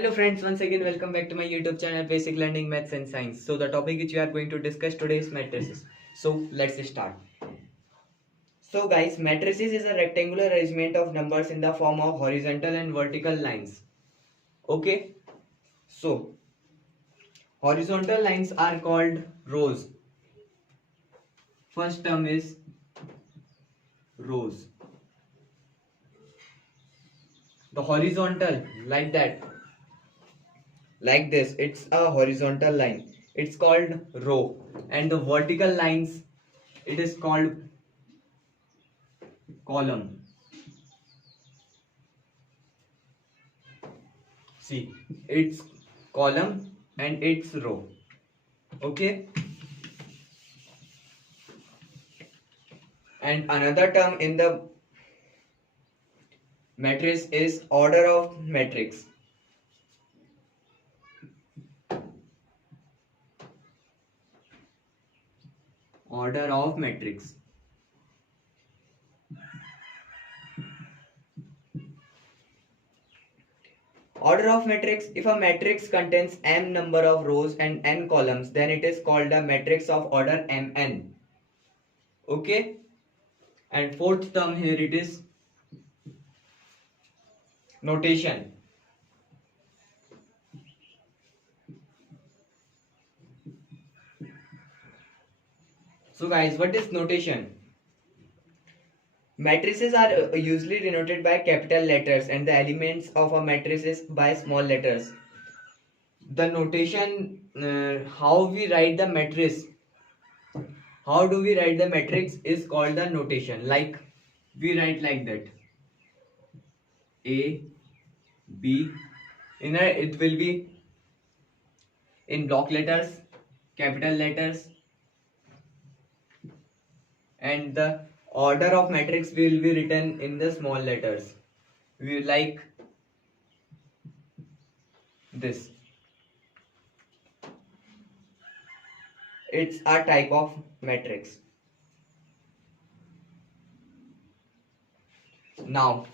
Hello friends, once again welcome back to my YouTube channel Basic Learning Maths and Science. So the topic which we are going to discuss today is matrices. So let's start. So guys, matrices is a rectangular arrangement of numbers in the form of horizontal and vertical lines. Okay? So horizontal lines are called rows. First term is rows. The horizontal like that, like this, it's a horizontal line. It's called row, and the vertical lines, it is called column. See, it's column and it's row. Okay. And another term in the matrix is order of matrix. Order of matrix. Order of matrix, if a matrix contains m number of rows and n columns, then it is called a matrix of order mn. Okay. And fourth term here, it is notation. So guys, what is notation? Matrices are usually denoted by capital letters and the elements of a matrix is by small letters. The notation, how we write the matrix, how do we write the matrix is called the notation. Like we write like that: A, B. It will be in block letters, capital letters, and the order of matrix will be written in the small letters. We like this. It's a type of matrix. Now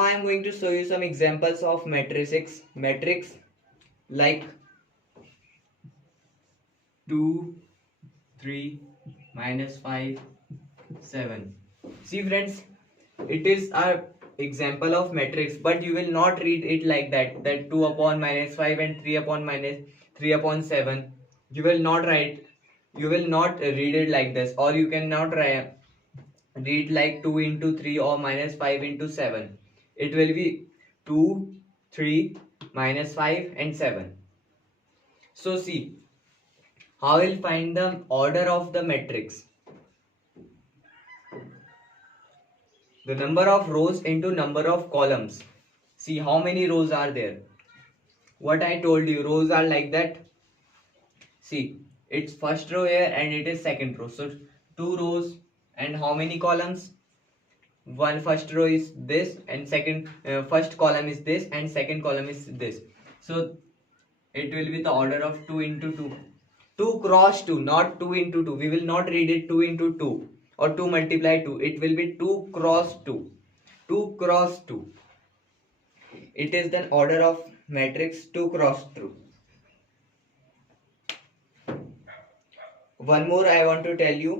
I am going to show you some examples of matrices. Matrix like 2, 3, -5, 7. See friends, it is a example of matrix, but you will not read it like that. That 2 upon -5 and 3 upon minus 3 upon 7. You will not write. You will not read it like this, or you cannot read like 2 into 3 or -5 into 7. It will be 2, 3, -5 and 7. So see, how will find the order of the matrix? The number of rows into number of columns. See how many rows are there. What I told you, rows are like that. See, it's first row here and it is second row. So 2 rows and how many columns? One first row is this and first column is this and second column is this. So it will be the order of 2 into 2. 2 cross 2, not 2 into 2. We will not read it 2 into 2 or 2 multiply 2. It will be 2 cross 2. 2 cross 2. It is the order of matrix 2 cross 2. One more I want to tell you.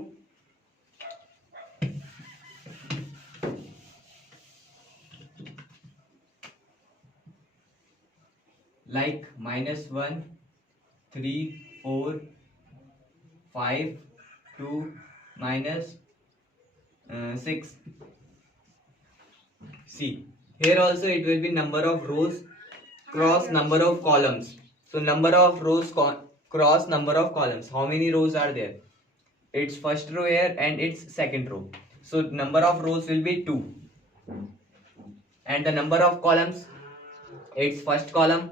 Like -1, 3, 4, 5, 2, -6. See, here also it will be number of rows cross number of columns. So number of rows cross number of columns. How many rows are there? It's first row here and it's second row. So number of rows will be 2. And the number of columns, it's first column,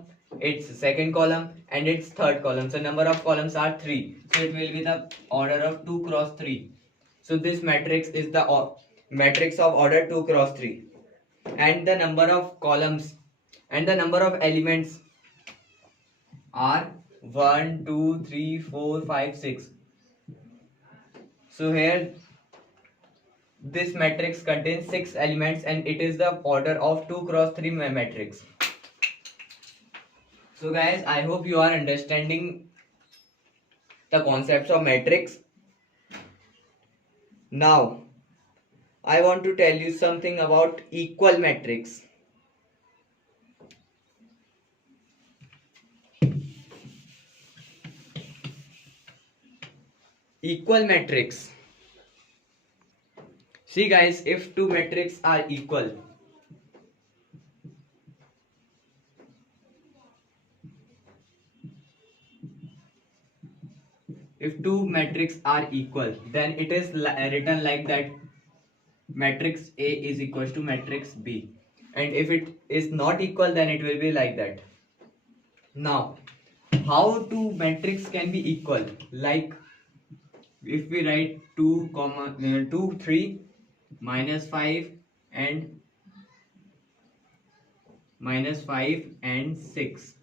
it's second column and it's third column. So number of columns are 3. So it will be the order of 2 cross 3. So this matrix is the matrix of order 2 cross 3. And the number of columns and the number of elements are 1, 2, 3, 4, 5, 6. So here this matrix contains 6 elements and it is the order of 2 cross 3 matrix. So guys, I hope you are understanding the concepts of matrix. Now I want to tell you something about equal matrix. Equal matrix. See guys, if two matrices are equal, then it is written like that: matrix A is equals to matrix B. And if it is not equal, then it will be like that. Now, how two matrices can be equal? Like if we write 2, 3, -5 and -5 and 6.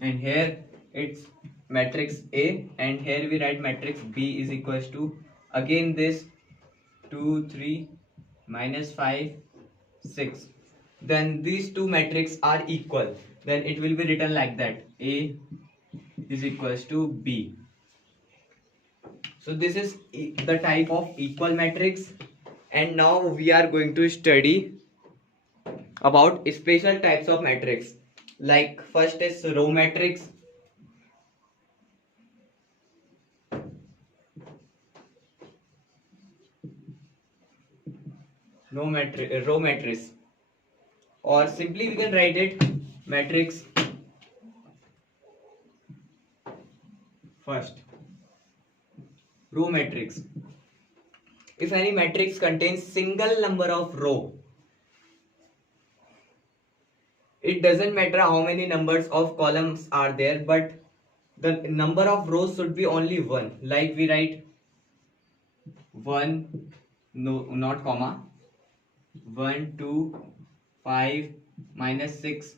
And here it's matrix A, and here we write matrix B is equals to again this 2, 3, -5, 6. Then these two matrices are equal. Then it will be written like that: A is equals to B. So this is the type of equal matrix. And now we are going to study about special types of matrix. Like first is row matrix. Row matrix, or simply we can write it matrix first. Row matrix. If any matrix contains single number of row, it doesn't matter how many numbers of columns are there, but the number of rows should be only one. Like we write 1, no, not comma, 1, 2, 5, -6,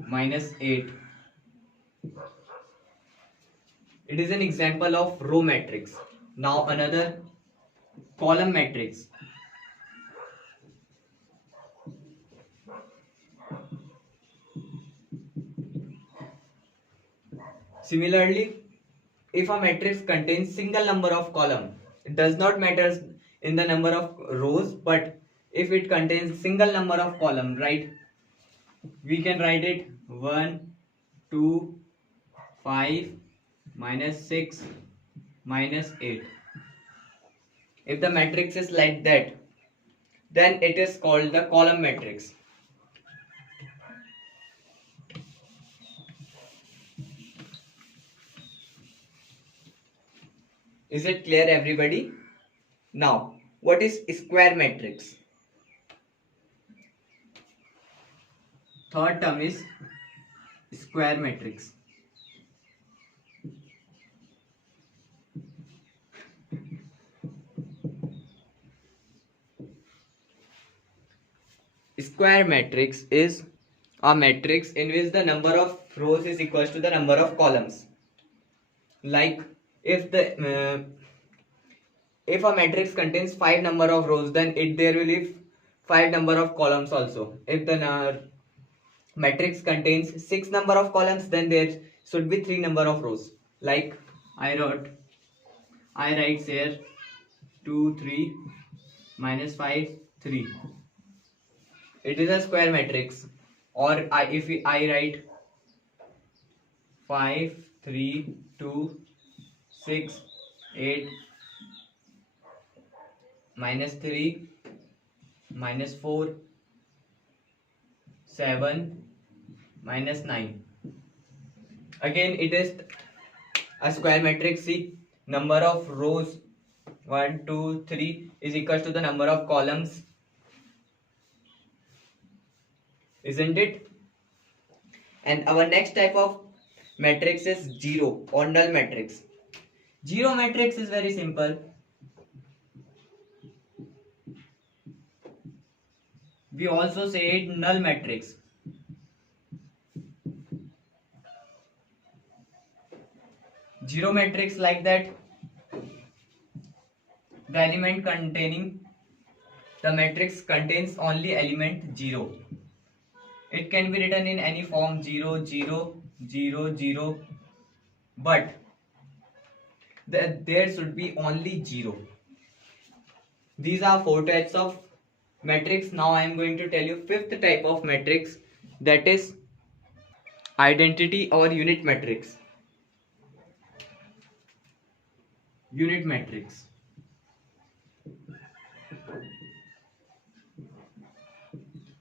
-8. It is an example of row matrix. Now another, column matrix. Similarly, if a matrix contains single number of column, it does not matter in the number of rows, but if it contains single number of column, right, we can write it 1, 2, 5, -6, -8. If the matrix is like that, then it is called the column matrix. Is it clear, everybody? Now, what is square matrix? Third term is square matrix. Square matrix is a matrix in which the number of rows is equal to the number of columns. Like if a matrix contains 5 number of rows, then there will be 5 number of columns also. If the matrix contains 6 number of columns, then there should be 3 number of rows. Like I write here 2, 3, -5, 3. It is a square matrix. Or if I write 5, 3, 2, 6, 8, -3, -4, 7, -9. Again, it is a square matrix. See, number of rows 1, 2, 3 is equal to the number of columns, isn't it? And our next type of matrix is zero or null matrix. Zero matrix is very simple. We also say it null matrix. Zero matrix like that. The element containing the matrix contains only element 0. It can be written in any form 0, 0, 0, 0, but there should be only 0. These are 4 types of matrix. Now I am going to tell you fifth type of matrix, that is identity or unit matrix. Unit matrix.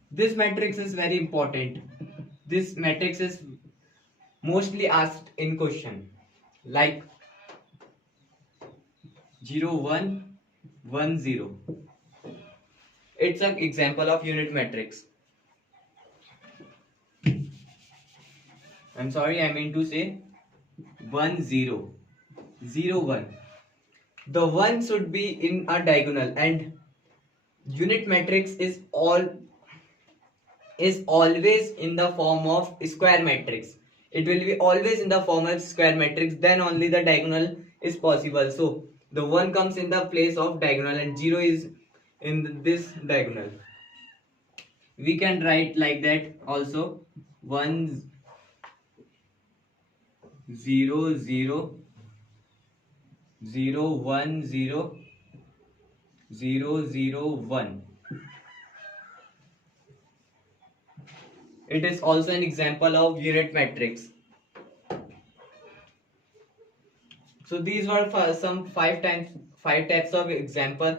This matrix is very important. This matrix is mostly asked in question, like 0, 1, 1, 0. It's an example of unit matrix. I'm sorry, I mean to say 1, 0, 0, 1. The 1 should be in a diagonal, and unit matrix is always in the form of square matrix. It will be always in the form of square matrix, then only the diagonal is possible. So the 1 comes in the place of diagonal and 0 is in this diagonal. We can write like that also, 1, 0, 0, 0, 1, 0, 0, 0, 1. It is also an example of unit matrix. So these were some five types of example.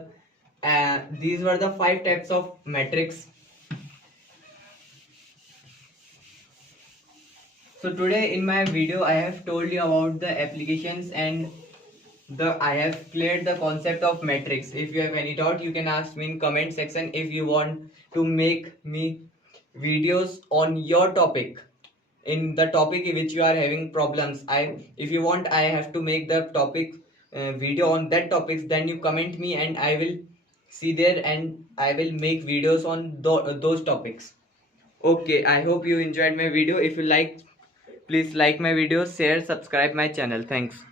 These were the 5 types of matrix. So today in my video I have told you about the applications and I have cleared the concept of matrix. If you have any doubt, you can ask me in comment section. If you want to make me videos on your topic, in the topic in which you are having problems, if you want I have to make the topic video on that topics, then you comment me and I will see there and I will make videos on those topics. Okay, I hope you enjoyed my video. If you like, please like my video, share, subscribe my channel. Thanks.